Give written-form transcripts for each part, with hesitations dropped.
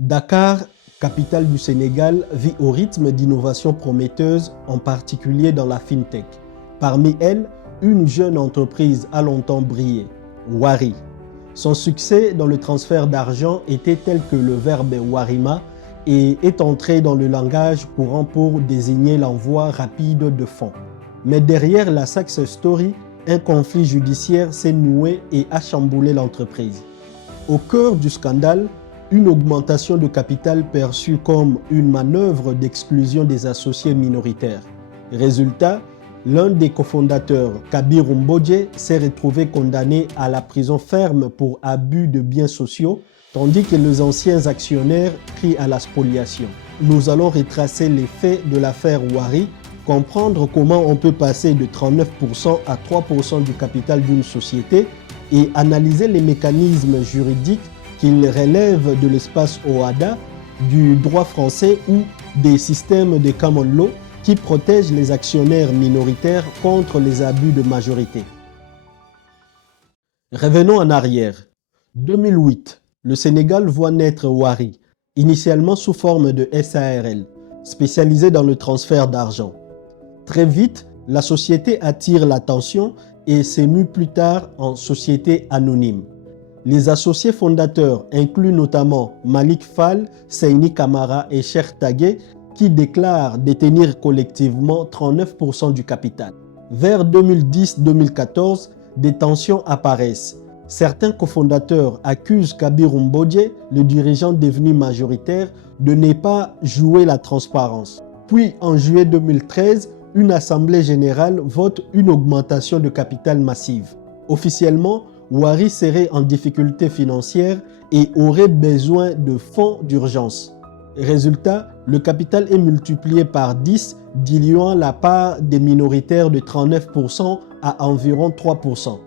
Dakar, capitale du Sénégal, vit au rythme d'innovations prometteuses, en particulier dans la fintech. Parmi elles, une jeune entreprise a longtemps brillé, Wari. Son succès dans le transfert d'argent était tel que le verbe warima et est entré dans le langage courant pour désigner l'envoi rapide de fonds. Mais derrière la success story, un conflit judiciaire s'est noué et a chamboulé l'entreprise. Au cœur du scandale, une augmentation de capital perçue comme une manœuvre d'exclusion des associés minoritaires. Résultat, l'un des cofondateurs, Kabir Mbodje, s'est retrouvé condamné à la prison ferme pour abus de biens sociaux, tandis que les anciens actionnaires crient à la spoliation. Nous allons retracer les faits de l'affaire Wari, comprendre comment on peut passer de 39% à 3% du capital d'une société et analyser les mécanismes juridiques qu'ils relèvent de l'espace OHADA, du droit français ou des systèmes de common law qui protègent les actionnaires minoritaires contre les abus de majorité. Revenons en arrière. 2008, le Sénégal voit naître Wari, initialement sous forme de SARL, spécialisée dans le transfert d'argent. Très vite, la société attire l'attention et s'est mue plus tard en société anonyme. Les associés fondateurs incluent notamment Malik Fall, Seyni Kamara et Cheikh Tagué qui déclarent détenir collectivement 39% du capital. Vers 2010-2014, des tensions apparaissent. Certains cofondateurs accusent Kabir Mbodje, le dirigeant devenu majoritaire, de ne pas jouer la transparence. Puis en juillet 2013, une assemblée générale vote une augmentation de capital massive. Officiellement, Wari serait en difficulté financière et aurait besoin de fonds d'urgence. Résultat, le capital est multiplié par 10, diluant la part des minoritaires de 39% à environ 3%.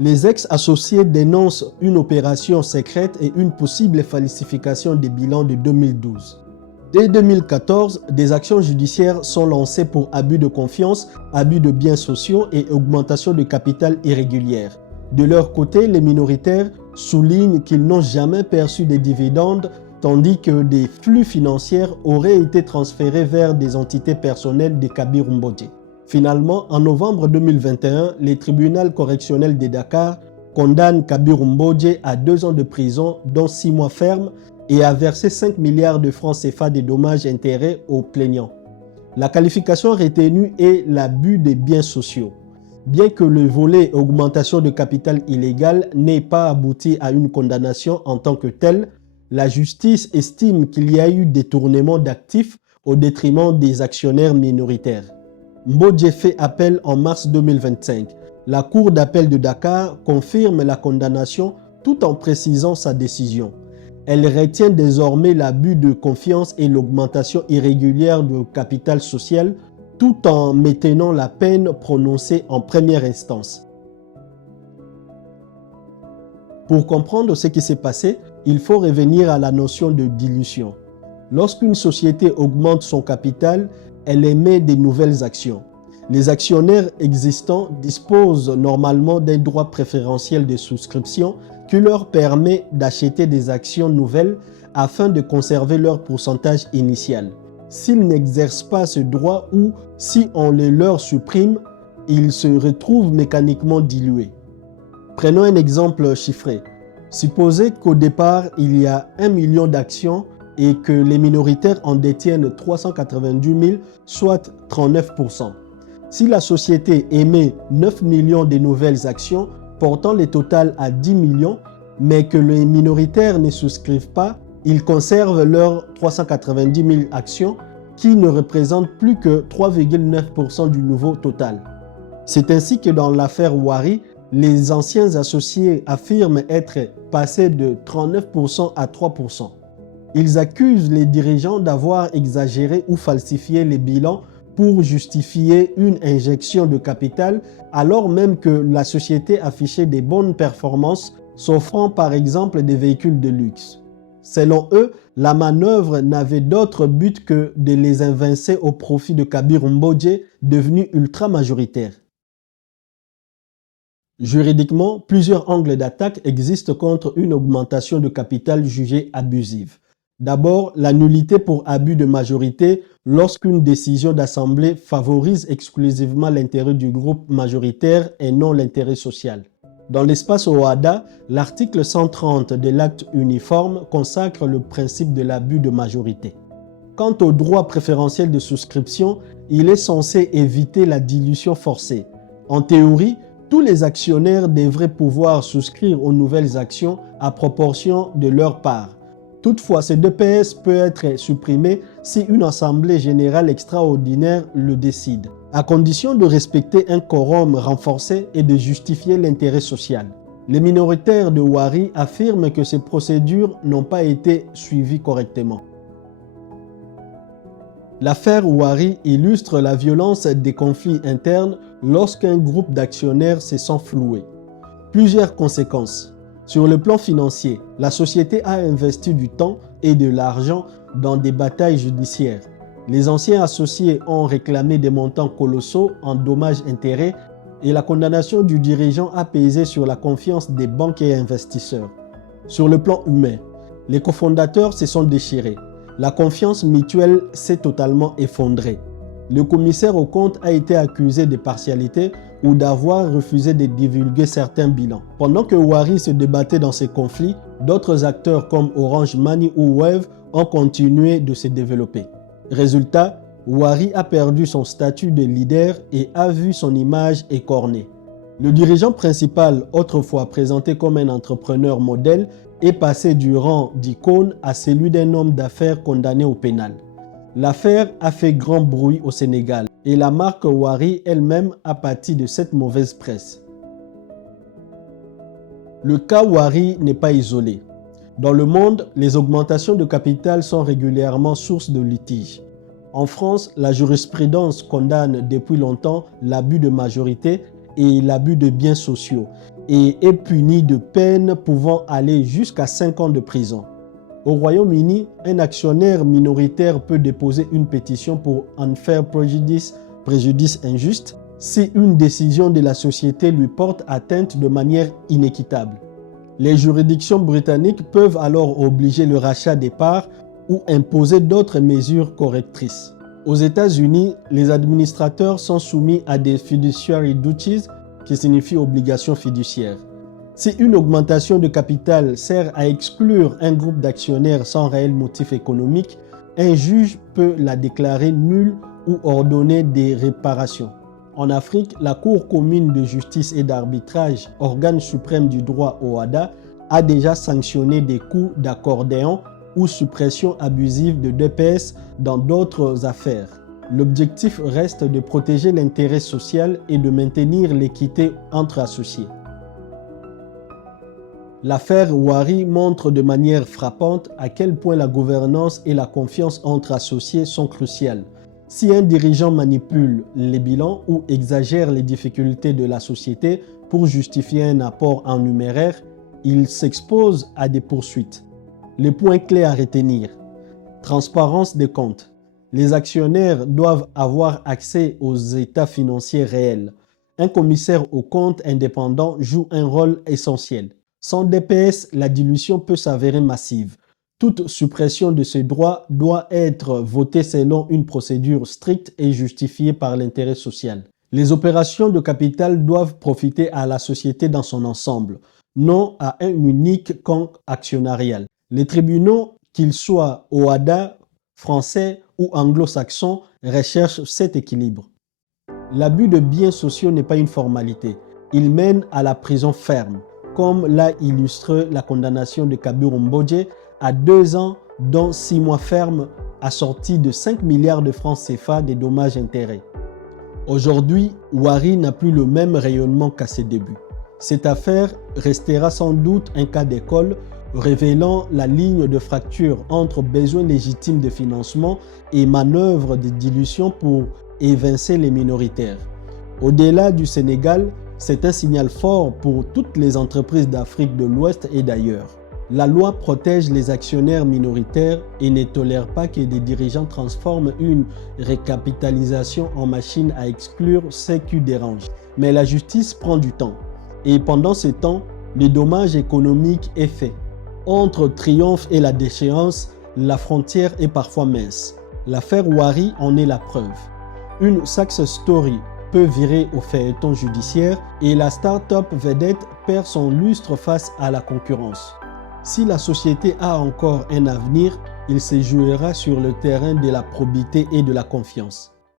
Les ex-associés dénoncent une opération secrète et une possible falsification des bilans de 2012. Dès 2014, des actions judiciaires sont lancées pour abus de confiance, abus de biens sociaux et augmentation de capital irrégulière. De leur côté, les minoritaires soulignent qu'ils n'ont jamais perçu de dividendes, tandis que des flux financiers auraient été transférés vers des entités personnelles de Kabir Mbodje. Finalement, en novembre 2021, le tribunal correctionnel de Dakar condamne Kabir Mbodje à 2 ans de prison, dont 6 mois fermes, et a versé 5 milliards de francs CFA de dommages-intérêts aux plaignants. La qualification retenue est l'abus des biens sociaux. Bien que le volet augmentation de capital illégal n'ait pas abouti à une condamnation en tant que telle, la justice estime qu'il y a eu détournement d'actifs au détriment des actionnaires minoritaires. Mbodje fait appel en mars 2025. La Cour d'appel de Dakar confirme la condamnation tout en précisant sa décision. Elle retient désormais l'abus de confiance et l'augmentation irrégulière du capital social tout en maintenant la peine prononcée en première instance. Pour comprendre ce qui s'est passé, il faut revenir à la notion de dilution. Lorsqu'une société augmente son capital, elle émet de nouvelles actions. Les actionnaires existants disposent normalement d'un droit préférentiel de souscription qui leur permet d'acheter des actions nouvelles afin de conserver leur pourcentage initial. S'ils n'exercent pas ce droit ou si on le leur supprime, ils se retrouvent mécaniquement dilués. Prenons un exemple chiffré. Supposez qu'au départ, il y a 1 million d'actions et que les minoritaires en détiennent 390 000, soit 39%. Si la société émet 9 millions de nouvelles actions, portant le total à 10 millions, mais que les minoritaires ne souscrivent pas, ils conservent leurs 390 000 actions qui ne représentent plus que 3,9% du nouveau total. C'est ainsi que dans l'affaire Wari, les anciens associés affirment être passés de 39% à 3%. Ils accusent les dirigeants d'avoir exagéré ou falsifié les bilans pour justifier une injection de capital alors même que la société affichait des bonnes performances, s'offrant par exemple des véhicules de luxe. Selon eux, la manœuvre n'avait d'autre but que de les évincer au profit de Kabir Mbodje, devenu ultra-majoritaire. Juridiquement, plusieurs angles d'attaque existent contre une augmentation de capital jugée abusive. D'abord, la nullité pour abus de majorité lorsqu'une décision d'assemblée favorise exclusivement l'intérêt du groupe majoritaire et non l'intérêt social. Dans l'espace OHADA, l'article 130 de l'acte uniforme consacre le principe de l'abus de majorité. Quant au droit préférentiel de souscription, il est censé éviter la dilution forcée. En théorie, tous les actionnaires devraient pouvoir souscrire aux nouvelles actions à proportion de leur part. Toutefois, ce DPS peut être supprimé si une assemblée générale extraordinaire le décide, à condition de respecter un quorum renforcé et de justifier l'intérêt social. Les minoritaires de Wari affirment que ces procédures n'ont pas été suivies correctement. L'affaire Wari illustre la violence des conflits internes lorsqu'un groupe d'actionnaires se sent floué. Plusieurs conséquences. Sur le plan financier, la société a investi du temps et de l'argent dans des batailles judiciaires. Les anciens associés ont réclamé des montants colossaux en dommages-intérêts et la condamnation du dirigeant a pesé sur la confiance des banques et investisseurs. Sur le plan humain, les cofondateurs se sont déchirés. La confiance mutuelle s'est totalement effondrée. Le commissaire aux comptes a été accusé de partialité ou d'avoir refusé de divulguer certains bilans. Pendant que Wari se débattait dans ces conflits, d'autres acteurs comme Orange Money ou Wave ont continué de se développer. Résultat, Wari a perdu son statut de leader et a vu son image écornée. Le dirigeant principal, autrefois présenté comme un entrepreneur modèle, est passé du rang d'icône à celui d'un homme d'affaires condamné au pénal. L'affaire a fait grand bruit au Sénégal et la marque Wari elle-même a pâti de cette mauvaise presse. Le cas Wari n'est pas isolé. Dans le monde, les augmentations de capital sont régulièrement source de litiges. En France, la jurisprudence condamne depuis longtemps l'abus de majorité et l'abus de biens sociaux et est puni de peines pouvant aller jusqu'à 5 ans de prison. Au Royaume-Uni, un actionnaire minoritaire peut déposer une pétition pour unfair prejudice, préjudice injuste, si une décision de la société lui porte atteinte de manière inéquitable. Les juridictions britanniques peuvent alors obliger le rachat des parts ou imposer d'autres mesures correctrices. Aux États-Unis, les administrateurs sont soumis à des fiduciary duties, qui signifie obligation fiduciaire. Si une augmentation de capital sert à exclure un groupe d'actionnaires sans réel motif économique, un juge peut la déclarer nulle ou ordonner des réparations. En Afrique, la Cour commune de justice et d'arbitrage, organe suprême du droit OHADA, a déjà sanctionné des coups d'accordéon ou suppression abusive de DPS dans d'autres affaires. L'objectif reste de protéger l'intérêt social et de maintenir l'équité entre associés. L'affaire Wari montre de manière frappante à quel point la gouvernance et la confiance entre associés sont cruciales. Si un dirigeant manipule les bilans ou exagère les difficultés de la société pour justifier un apport en numéraire, il s'expose à des poursuites. Les points clés à retenir. Transparence des comptes. Les actionnaires doivent avoir accès aux états financiers réels. Un commissaire aux comptes indépendant joue un rôle essentiel. Sans DPS, la dilution peut s'avérer massive. Toute suppression de ce droit doit être votée selon une procédure stricte et justifiée par l'intérêt social. Les opérations de capital doivent profiter à la société dans son ensemble, non à un unique camp actionnarial. Les tribunaux, qu'ils soient OHADA, français ou anglo-saxons, recherchent cet équilibre. L'abus de biens sociaux n'est pas une formalité. Il mène à la prison ferme, comme l'a illustré la condamnation de Kabiru Mbodje à 2 ans, dont 6 mois ferme, assorti de 5 milliards de francs CFA des dommages-intérêts. Aujourd'hui, Wari n'a plus le même rayonnement qu'à ses débuts. Cette affaire restera sans doute un cas d'école, révélant la ligne de fracture entre besoins légitimes de financement et manœuvres de dilution pour évincer les minoritaires. Au-delà du Sénégal, c'est un signal fort pour toutes les entreprises d'Afrique de l'Ouest et d'ailleurs. La loi protège les actionnaires minoritaires et ne tolère pas que des dirigeants transforment une récapitalisation en machine à exclure ce qui dérange. Mais la justice prend du temps. Et pendant ce temps, le dommage économique est fait. Entre triomphe et la déchéance, la frontière est parfois mince. L'affaire Wari en est la preuve. Une success story peut virer au feuilleton judiciaire et la start-up vedette perd son lustre face à la concurrence. Si la société a encore un avenir, il se jouera sur le terrain de la probité et de la confiance.